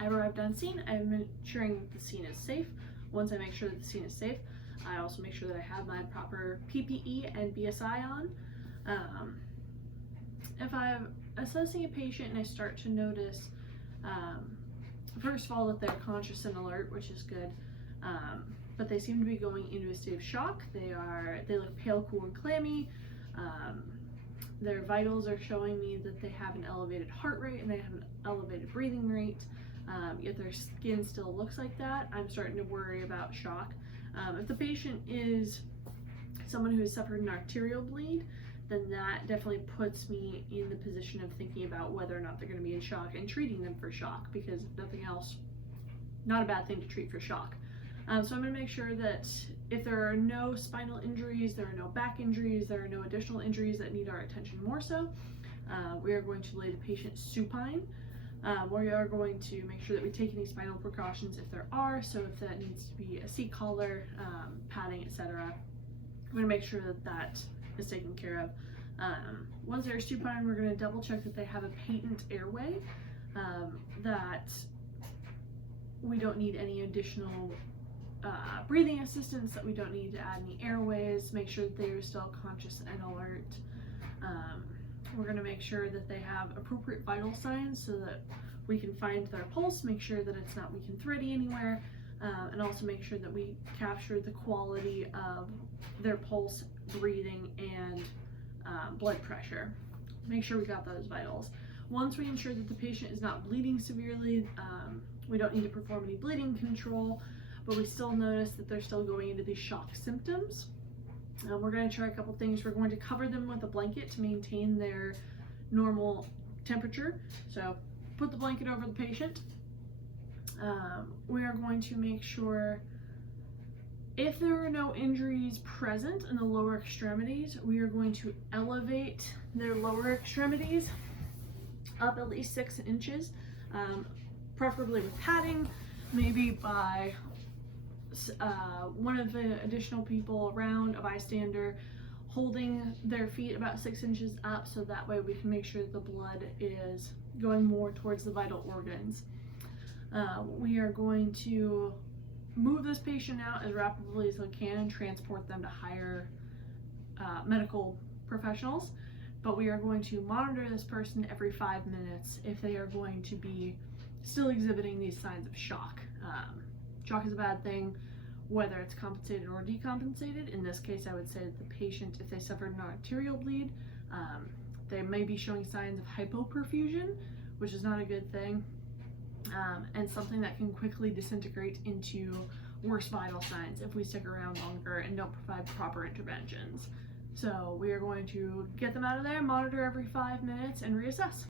ever I've done scene, I'm ensuring that the scene is safe. Once I make sure that the scene is safe, I also make sure that I have my proper PPE and BSI on. If I'm assessing a patient and I start to notice, first of all, that they're conscious and alert, which is good, but they seem to be going into a state of shock. They look pale, cool, and clammy. Their vitals are showing me that they have an elevated heart rate and they have an elevated breathing rate, yet their skin still looks like that. I'm starting to worry about shock. If the patient is someone who has suffered an arterial bleed, then that definitely puts me in the position of thinking about whether or not they're going to be in shock and treating them for shock, because if nothing else, not a bad thing to treat for shock. So I'm going to make sure that if there are no spinal injuries, there are no back injuries, there are no additional injuries that need our attention more so, we are going to lay the patient supine. We are going to make sure that we take any spinal precautions if there are, so if that needs to be a seat collar, padding, etc. I'm going to make sure that that is taken care of. Once they're supine, we're going to double check that they have a patent airway, that we don't need any additional breathing assistance, that we don't need to add any airways, make sure that they're still conscious and alert. We're going to make sure that they have appropriate vital signs so that we can find their pulse, make sure that it's not weak and thready anywhere, and also make sure that we capture the quality of their pulse, breathing, and blood pressure. Make sure we got those vitals. Once we ensure that the patient is not bleeding severely, we don't need to perform any bleeding control, but we still notice that they're still going into these shock symptoms. We're going to try a couple things. We're going to cover them with a blanket to maintain their normal temperature. So put the blanket over the patient. We are going to make sure, if there are no injuries present in the lower extremities, we are going to elevate their lower extremities up at least 6 inches, preferably with padding, maybe by one of the additional people around, a bystander, holding their feet about 6 inches up, so that way we can make sure that the blood is going more towards the vital organs. We are going to move this patient out as rapidly as we can and transport them to higher medical professionals, but we are going to monitor this person every 5 minutes if they are going to be still exhibiting these signs of shock. Shock is a bad thing, whether it's compensated or decompensated. In this case, I would say that the patient, if they suffered an arterial bleed, they may be showing signs of hypoperfusion, which is not a good thing, and something that can quickly disintegrate into worse vital signs if we stick around longer and don't provide proper interventions. So we are going to get them out of there, monitor every 5 minutes, and reassess.